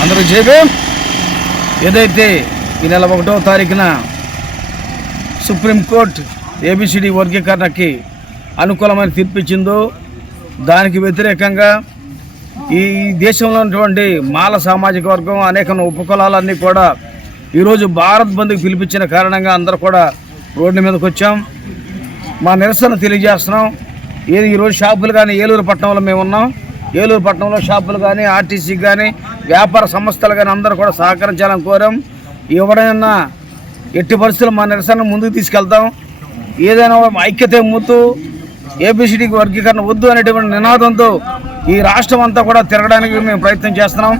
అందరూ జైభీం. ఏదైతే ఈ నెల 1వ తారీఖున సుప్రీంకోర్టు ఏబిసిడి వర్గీకరణకి అనుకూలమైన తీర్పిచ్చిందో దానికి వ్యతిరేకంగా ఈ దేశంలో ఉన్నటువంటి మాల సామాజిక వర్గం అనేక ఉపకులాలన్నీ కూడా ఈరోజు భారత్ బంద్కి పిలిపించిన కారణంగా అందరూ కూడా రోడ్డు మీదకి వచ్చాం. మా నిరసన తెలియజేస్తున్నాం. ఈరోజు షాపులు కానీ ఏలూరు పట్టణంలో మేము ఉన్నాం. ఏలూరు పట్టణంలో షాపులు కానీ ఆర్టీసీకి కానీ వ్యాపార సంస్థలు కానీ అందరూ కూడా సహకరించాలని కోరాం. ఎవరైనా ఎట్టి పరిస్థితుల్లో మా నిరసన ముందుకు తీసుకెళ్తాం. ఏదైనా ఐక్యత ముద్దు ఏబిసిడికి వర్గీకరణ వద్దు అనేటువంటి నినాదంతో ఈ రాష్ట్రం అంతా కూడా తిరగడానికి మేము ప్రయత్నం చేస్తున్నాం.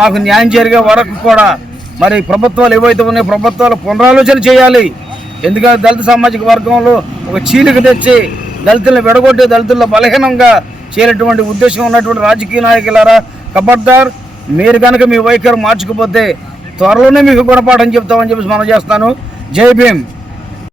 మాకు న్యాయం జరిగే వరకు కూడా మరి ప్రభుత్వాలు ఏవైతే ఉన్నాయో ప్రభుత్వాలు పునరాలోచన చేయాలి. ఎందుకంటే దళిత సామాజిక వర్గంలో ఒక చీలిక తెచ్చి దళితులను విడగొట్టి దళితుల్లో బలహీనంగా చేరేటువంటి ఉద్దేశం ఉన్నటువంటి రాజకీయ నాయకులారా, ఖబర్దార్, మీరు కనుక మీ వైఖరి మార్చుకోకపోతే త్వరలోనే మీకు గుణపాఠం చెప్తామని చెప్పేసి మనం చేస్తాను. జై భీమ్.